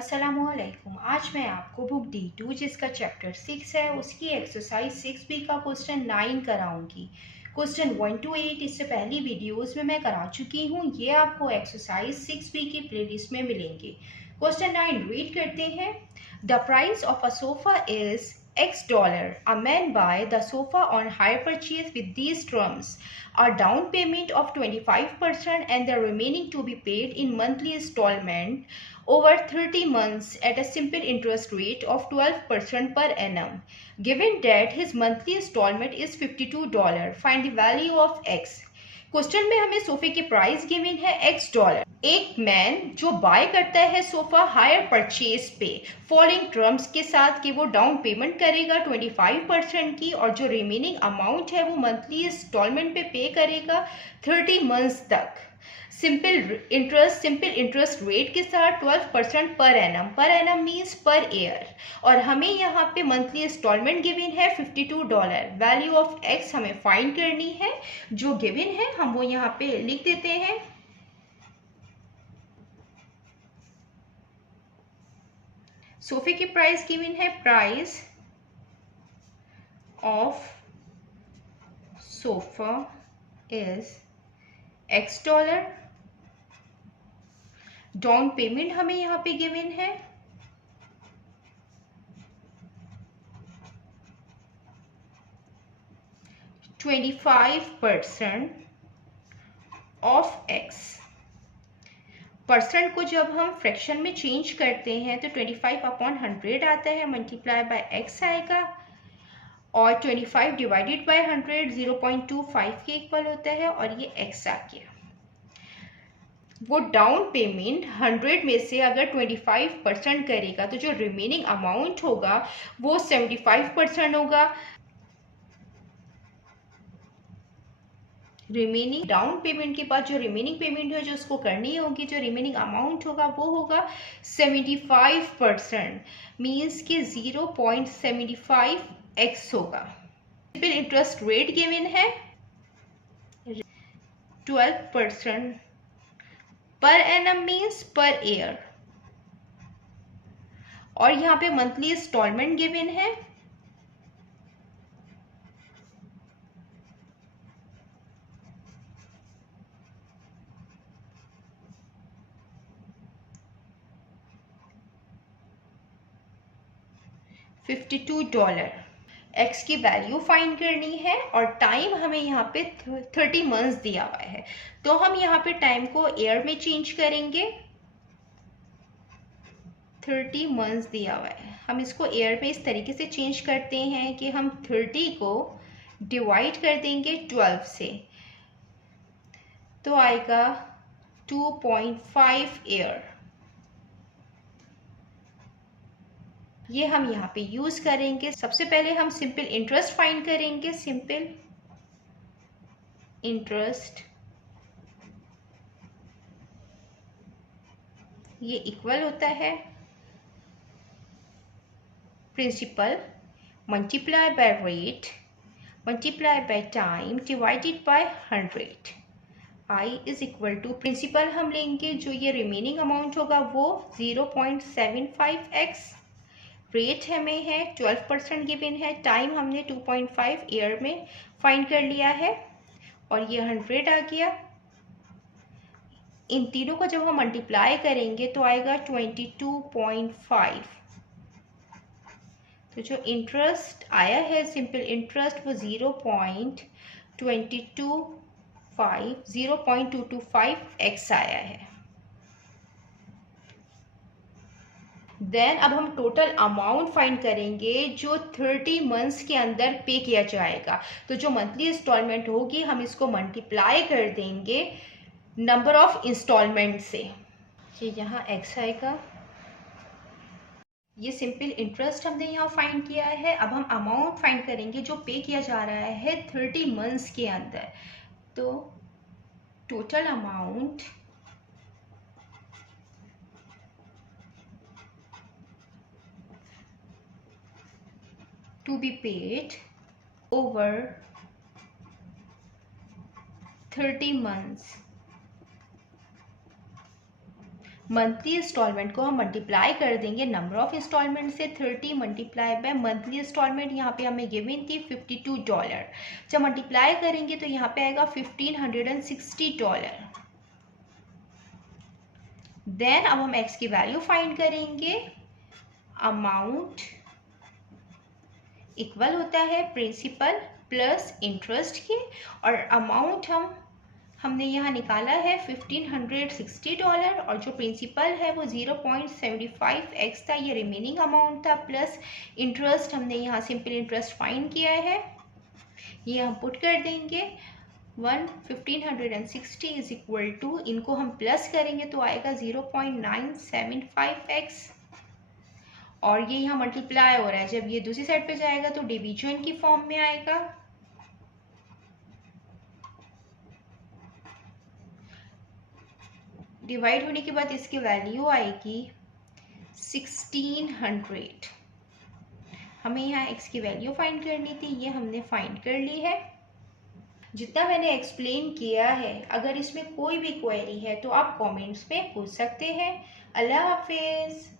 अस्सलामुअलैकुम। आज मैं आपको बुक D2 जिसका चैप्टर 6 है उसकी एक्सरसाइज 6B का क्वेश्चन 9 कराऊंगी। क्वेश्चन 1 to 8 इससे पहली वीडियोस में मैं करा चुकी हूँ। ये आपको एक्सरसाइज 6B की प्लेलिस्ट में मिलेंगे। क्वेश्चन 9 रीड करते हैं। The price of a sofa is X dollar. A man buy the sofa on hire purchase with these terms: a down payment of 25% and the remaining to be paid in monthly installment over 30 months at a simple interest rate of 12% per annum. Given that his monthly installment is $52, find the value of X. Question में हमें सोफे की price given है $X। एक man जो bye करता है sofa hire purchase पे फॉलोइंग टर्म्स के साथ कि वो डाउन पेमेंट करेगा 25% की और जो रिमेनिंग अमाउंट है वो मंथली इंस्टॉलमेंट पे करेगा 30 मंथ्स तक सिंपल इंटरेस्ट रेट के साथ 12% per annum means per year. और हमें यहाँ पे मंथली इंस्टॉलमेंट गिवन है $52। वैल्यू ऑफ एक्स हमें फाइंड करनी है। जो गिवन है हम वो यहाँ पे लिख देते हैं। सोफे की प्राइस गिवन है, price of sofa is $X। Down payment हमें यहाँ पे गिवन है 25% ऑफ X। परसेंट को जब हम फ्रैक्शन में चेंज करते हैं तो 25/100 आता है, मल्टीप्लाई बाय X आएगा और 25 डिवाइडेड बाय 100 0.25 के इक्वल होता है और ये X आ गया। वो डाउन पेमेंट 100 में से अगर 25% करेगा तो जो रिमेनिंग अमाउंट होगा वो 75% होगा। रिमेनिंग डाउन पेमेंट के बाद जो रिमेनिंग पेमेंट है जो उसको करनी होगी, जो रिमेनिंग अमाउंट होगा वो होगा 75%, मीन्स कि 0.75x होगा। सिंपल इंटरेस्ट रेट गिवन है 12% per annum means per year और यहाँ पे मंथली इंस्टॉलमेंट गिवन है 52 डॉलर। एक्स की वैल्यू फाइंड करनी है और टाइम हमें यहाँ पे 30 मंथ्स दिया हुआ है, तो हम यहाँ पे टाइम को ईयर में चेंज करेंगे। 30 मंथ्स दिया हुआ है, हम इसको ईयर में इस तरीके से चेंज करते हैं कि हम 30 को डिवाइड कर देंगे 12 से, तो आएगा 2.5 ईयर। ये हम यहाँ पे यूज करेंगे। सबसे पहले हम सिंपल इंटरेस्ट फाइंड करेंगे। सिंपल इंटरेस्ट ये इक्वल होता है principal multiply by rate multiply by time divided by 100। I is equal to principal हम लेंगे, जो ये रिमेनिंग अमाउंट होगा वो 0.75x। रेट हमें है 12% गिवन है, टाइम हमने 2.5 ईयर में फाइंड कर लिया है और ये 100 आ गया। इन तीनों को जब हम मल्टीप्लाई करेंगे तो आएगा 22.5। तो जो इंटरेस्ट आया है सिंपल इंटरेस्ट वो 0.225x आया है। देन अब हम टोटल अमाउंट फाइंड करेंगे जो 30 मंथ्स के अंदर पे किया जाएगा। तो जो मंथली इंस्टॉलमेंट होगी हम इसको मल्टीप्लाई कर देंगे नंबर ऑफ इंस्टॉलमेंट से। ये यहाँ x आएगा। ये सिंपल इंटरेस्ट हमने यहाँ फाइंड किया है। अब हम अमाउंट फाइंड करेंगे जो पे किया जा रहा है 30 मंथ्स के अंदर। तो total amount to be paid over 30 months monthly installment को हम मल्टीप्लाई कर देंगे नंबर ऑफ इंस्टॉलमेंट से। 30 मल्टीप्लाई बाय मंथली इंस्टॉलमेंट यहाँ पे हमें गिवन थी $52। जब मल्टीप्लाई करेंगे तो यहाँ पे आएगा $1560। देन अब हम x की वैल्यू फाइंड करेंगे। अमाउंट इक्वल होता है प्रिंसिपल प्लस इंटरेस्ट के, और अमाउंट हमने यहाँ निकाला है $1560, और जो प्रिंसिपल है वो 0.75x था, ये रिमेनिंग अमाउंट था, प्लस इंटरेस्ट हमने यहाँ सिंपल इंटरेस्ट फाइंड किया है, ये हम पुट कर देंगे। 1560 इज इक्वल टू, इनको हम प्लस करेंगे तो आएगा 0.975x, और ये यहाँ मल्टीप्लाई हो रहा है, जब ये दूसरी साइड पे जाएगा तो डिवीजन की फॉर्म में आएगा। डिवाइड होने के बाद इसकी वैल्यू आएगी 1600। हमें यहाँ x की वैल्यू फाइंड करनी थी, ये हमने फाइंड कर ली है। जितना मैंने एक्सप्लेन किया है, अगर इसमें कोई भी क्वेरी है तो आप कमेंट्स में पूछ सकते हैं। अल्लाह हाफिज़।